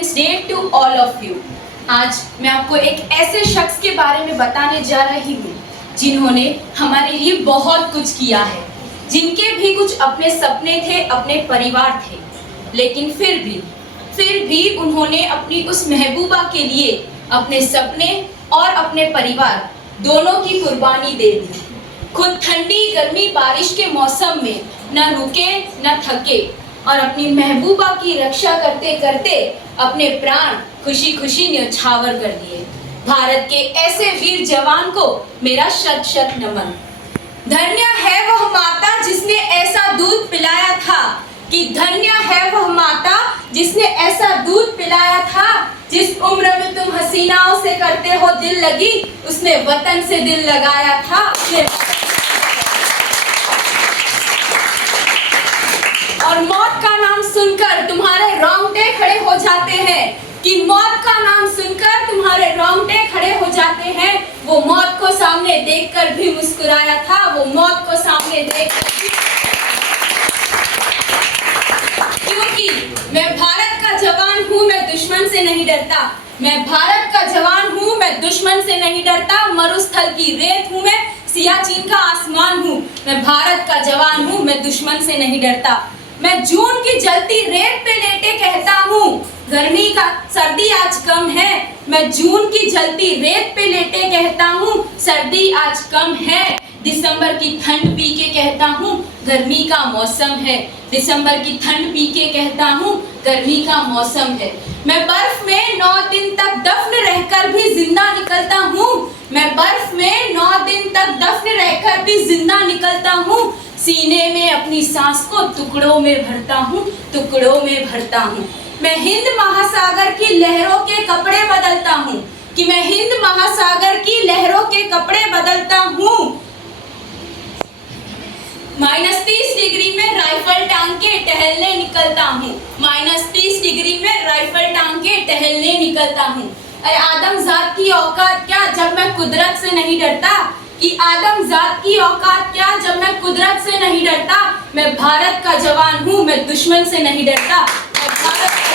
Independence day to all of you. आज मैं आपको एक ऐसे शख्स के बारे में बताने जा रही हूँ जिन्होंने हमारे लिए बहुत कुछ किया है, जिनके भी कुछ अपने सपने थे, अपने परिवार थे, लेकिन फिर भी उन्होंने अपनी उस महबूबा के लिए अपने सपने और अपने परिवार दोनों की कुर्बानी दे दी। खुद ठंडी गर्मी बारिश के मौसम में न रुके न थके और अपनी महबूबा की रक्षा करते करते अपने प्राण खुशी खुशी न्यौछावर कर दिए। भारत के ऐसे वीर जवान को मेरा शत शत नमन। धन्य है वह माता जिसने ऐसा दूध पिलाया था, कि धन्य है वह माता जिसने ऐसा दूध पिलाया था। जिस उम्र में तुम हसीनाओं से करते हो दिल लगी, उसने वतन से दिल लगाया था। और मौत का नाम सुनकर तुम्हारे रोंगटे खड़े हो जाते हैं, कि मौत का नाम सुनकर तुम्हारे रोंगटे खड़े हो जाते हैं। वो मौत को सामने देखकर भी मुस्कुराया था, वो मौत को सामने देखकर भी। क्योंकि मैं भारत का जवान हूँ, मैं दुश्मन से नहीं डरता। मैं भारत का जवान हूँ, मैं दुश्मन से नहीं डरता। मरुस्थल की रेत हूँ मैं, सियाचिन का आसमान हूँ। मैं भारत का जवान हूँ, मैं दुश्मन से नहीं डरता। मैं जून की जलती रेत पे लेटे कहता हूँ, गर्मी का सर्दी आज कम है। मैं जून की जलती रेत पे लेटे कहता हूँ, सर्दी आज कम है। दिसंबर की ठंड पी के कहता हूँ, गर्मी का मौसम है। दिसंबर की ठंड पी के कहता हूँ, गर्मी का मौसम है। मैं बर्फ में 9 दिन तक दफन रहकर भी जिंदा निकलता हूँ। मैं बर्फ में 9 दिन तक दफन रहकर भी जिंदा निकलता हूँ। सीने में अपनी सांस को टुकड़ों में भरता हूँ, टुकड़ों में भरता हूँ। मैं हिंद महासागर की लहरों के कपड़े बदलता हूँ, कि मैं हिंद महासागर की लहरों के कपड़े बदलता हूँ। -30 डिग्री में राइफल टांग के टहलने निकलता हूँ। -30 डिग्री में राइफल टांग के टहलने निकलता हूँ। अरे आदमजात की औकात क्या जब मैं कुदरत से नहीं डरता, कि आदमजात की औकात क्या जब मैं कुदरत से नहीं डरता। मैं भारत का जवान हूँ, मैं दुश्मन से नहीं डरता। मैं भारत का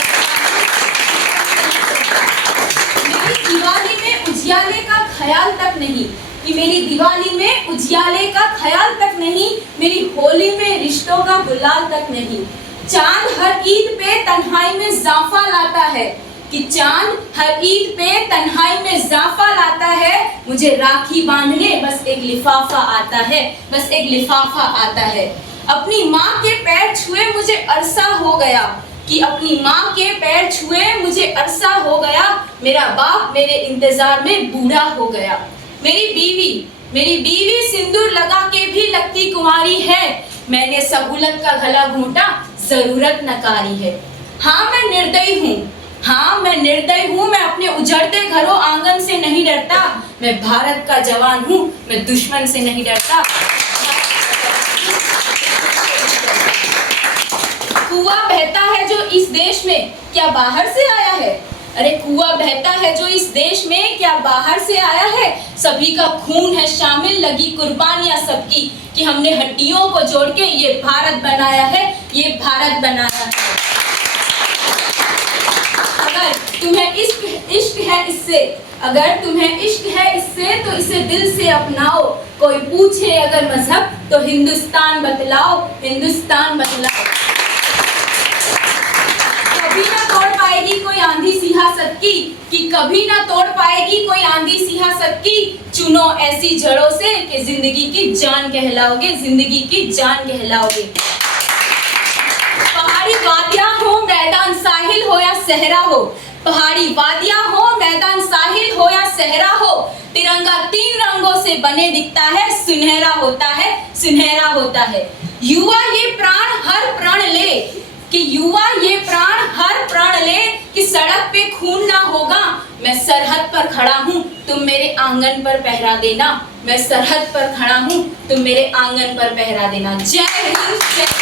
मेरी दिवाली में उजियाले का ख्याल तक नहीं, कि मेरी दिवाली में उजियाले का ख्याल तक नहीं। मेरी होली में रिश्तों का गुलाल तक नहीं। चांद हर ईद पे तन्हाई में ज़ाफ़ा लाता है, कि चांद हर ईद पे तन्हाई में ज़ाफ़ा लाता है। मुझे राखी बांधने बस एक लिफाफा आता है, बस एक लिफाफा आता है। अपनी माँ के पैर छुए मुझे अरसा हो गया, कि अपनी माँ के पैर छुए मुझे अरसा हो गया। मेरा बाप मेरे इंतजार में बूढ़ा हो गया। मेरी बीवी सिंदूर लगा के भी लगती कुंवारी है। मैंने सहूलत का गला घूंटा, जरूरत नकारी है। हाँ मैं निर्दयी हूँ, हाँ मैं निर्दयी हूँ। मैं अपने उजड़ते घरों आंगन से नहीं डरता। मैं भारत का जवान हूँ, मैं दुश्मन से नहीं डरता। कुआं बहता है जो इस देश में, क्या बाहर से आया है? अरे कुआं बहता है जो इस देश में, क्या बाहर से आया है? सभी का खून है शामिल, लगी कुर्बानियां सबकी, कि हमने हड्डियों को जोड़ के ये भारत बनाया है, ये भारत बनाया है। अगर तुम्हें इश्क है इससे, अगर तुम्हें इश्क है इससे तो इसे दिल से अपनाओ। कोई पूछे अगर मजहब तो हिंदुस्तान बतलाओ, हिंदुस्तान बतलाओ। कभी ना तोड़ पाएगी कोई आंधी सियासत की, कि कभी ना तोड़ पाएगी कोई आंधी सियासत की। चुनो ऐसी जड़ों से कि जिंदगी की जान कहलाओगे, जिंदगी की जान कहलाओगे। पहाड़ी वादियां हो मैदान साहिल हो या सहरा हो, पहाड़ी वादियां हो मैदान साहिल हो या सहरा हो। तिरंगा 3 रंगों से बने दिखता है, सुनहरा होता है, सुनहरा होता है। युवा ये प्राण हर प्रण ले, कि युवा ये प्राण हर प्रण ले, कि सड़क पे खून ना होगा। मैं सरहद पर खड़ा हूँ, तुम मेरे आंगन पर पहरा देना। मैं सरहद पर खड़ा हूँ, तुम मेरे आंगन पर पहरा देना। जय हिंद।